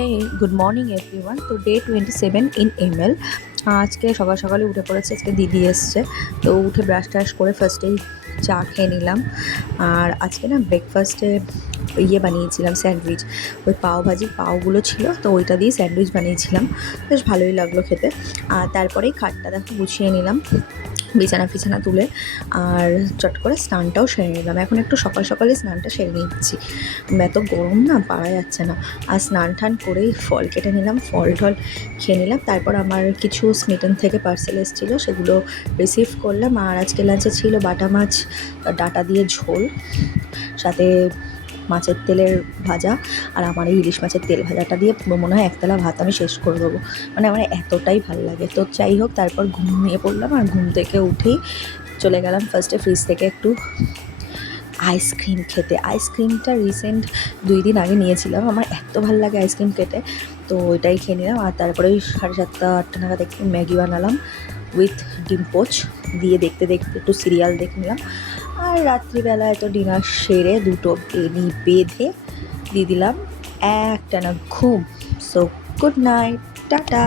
হে good morning everyone. তো day 27 in ML. আজকে সকাল সকালে উঠে পড়েছে, আজকে দিদি এসছে। তো উঠে ব্রাশ ট্রাশ করে ফার্স্টেই চা খেয়ে নিলাম। আর আজকে না ব্রেকফাস্টে বানিয়েছিলাম স্যান্ডউইচ। ওই পাওভাজির পাওগুলো ছিল, তো ওইটা দিয়ে স্যান্ডউইচ বানিয়েছিলাম। বেশ ভালোই লাগলো খেতে। আর তারপরেই খাটটা দেখো গুছিয়ে নিলাম, বিছানা ফিছানা তুলে। আর চট করে স্নানটাও সেরে নিলাম। এখন একটু সকাল সকালে স্নানটা সেরে নিচ্ছি, এত গরম না পারা যাচ্ছে না। আর স্নান টান করেই ফল কেটে নিলাম, ফল টল খেয়ে নিলাম। তারপর আমার কিছু স্মিটন থেকে পার্সেল এসেছিলো, সেগুলো রিসিভ করলাম। আর আজকে লাঞ্চে ছিল বাটা মাছ ডাটা দিয়ে ঝোল, সাথে মাছের তেলের ভাজা। আর আমার এই ইলিশ মাছের তেল ভাজাটা দিয়ে মনে হয় একতলা ভাত আমি শেষ করে দেবো, মানে আমার এতটাই ভালো লাগে। তো যাই হোক, তারপর ঘুমিয়ে পড়লাম। আর ঘুম থেকে উঠেই চলে গেলাম ফার্স্টে ফ্রিজ থেকে একটু আইসক্রিম খেতে। আইসক্রিমটা রিসেন্ট 2 দিন আগে নিয়েছিলাম, আমার এত ভালো লাগে আইসক্রিম খেতে, তো ওইটাই খেয়ে নিলাম। আর তারপরে ওই 7:30-8টা নাগাদ একটু ম্যাগি বানালাম উইথ ডিম পোচ দিয়ে, দেখতে দেখতে একটু সিরিয়াল দেখে নিলাম। আর রাত্রিবেলায় তো ডিনার সেরে দুটো বেনি বেঁধে দিয়ে দিলাম একটানা ঘুম। So good night, tata.